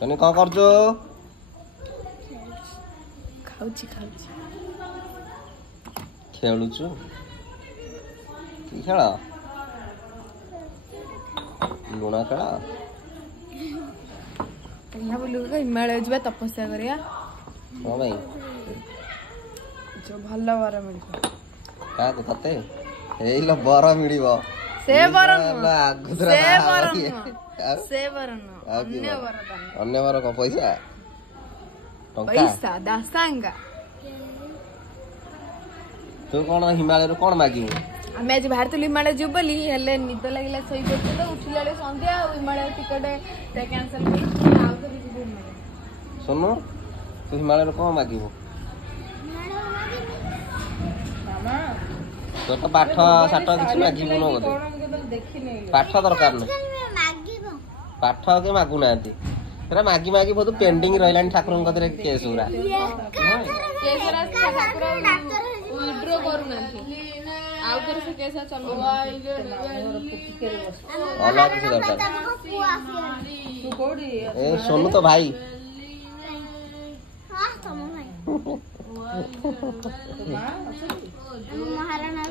ସୋନି କଣ କରୁଛୁ? ଖାଉଛି ଖାଉଛି। ଖେଳୁଛୁ? କି ଖେଳ? ଲୁଣ ଖେଳ? ହିମାଳୟ ଯିବା ତପସ୍ୟା କରିବା। କଣ ପାଇଁ? ଯୋଉ ଭଲ ବର ମିଳିବ। କାହାକୁ ତତେ? ହେଇଲୋ ବର ମିଳିବ। ସେ ବର ନୁହଁ। ଆଗୁତୁରା ସେ ବାହା ବର ହବ କିଏ? ନୁହଁ। ଆଉ? ସେ ବର ନୁହଁ। ଆଉ କି ଅନ୍ୟ ବର? ବର ଦାନ। ଅନ୍ୟ ବର କଣ ପଇସା? ଟଙ୍କା? ପଇସା ଦାସାଙ୍ଗା। ତୁ କଣ ହିମାଳୟରୁ କଣ ମାଗିବୁ? ଆମେ ଆଜି ବାହାରିଥିଲୁ ହିମାଳୟ ଯିବୁ ବୋଲି, ହେଲେ ନିଦ ଲାଗିଲା ଶୋଇ ପଡିଥିଲୁ। ଉଠିଲା ବେଳେ ସନ୍ଧ୍ୟା ଆଉ ହିମାଳୟ ଟିକେଟ କ୍ୟାନସଲ ହେଇଛି। ଆଉ ଥରେ ଯିବୁ ହିମାଳୟ। ଶୁଣୁ ତୁ ହିମାଳୟରୁ କଣ ମାଗିବୁ? ତୋର ତ ପାଠ ସାଠ କିଛି ମାଗିବୁନୁ ବୋଧେ। ପାଠ ଦରକାର ନାହିଁ। ପାଠ ଆଉ କେହି ମାଗୁନାହାନ୍ତି। ସେଟା ମାଗି ମାଗି ବହୁତ ପେଣ୍ଡିଙ୍ଗ ରହିଲାଣି ଠାକୁରଙ୍କ କତିରେ କେସ୍ ଗୁରା। ୱିଡ୍ର କରୁନାହାନ୍ତି। ଆଉ ଥରେ ସେ କେସ୍ ଚଲେଇବ। ଅଲଗା କିଛି ଦରକାର। ଏ ସୋନୁ ତ ଭାଇ। ମହାରାଣା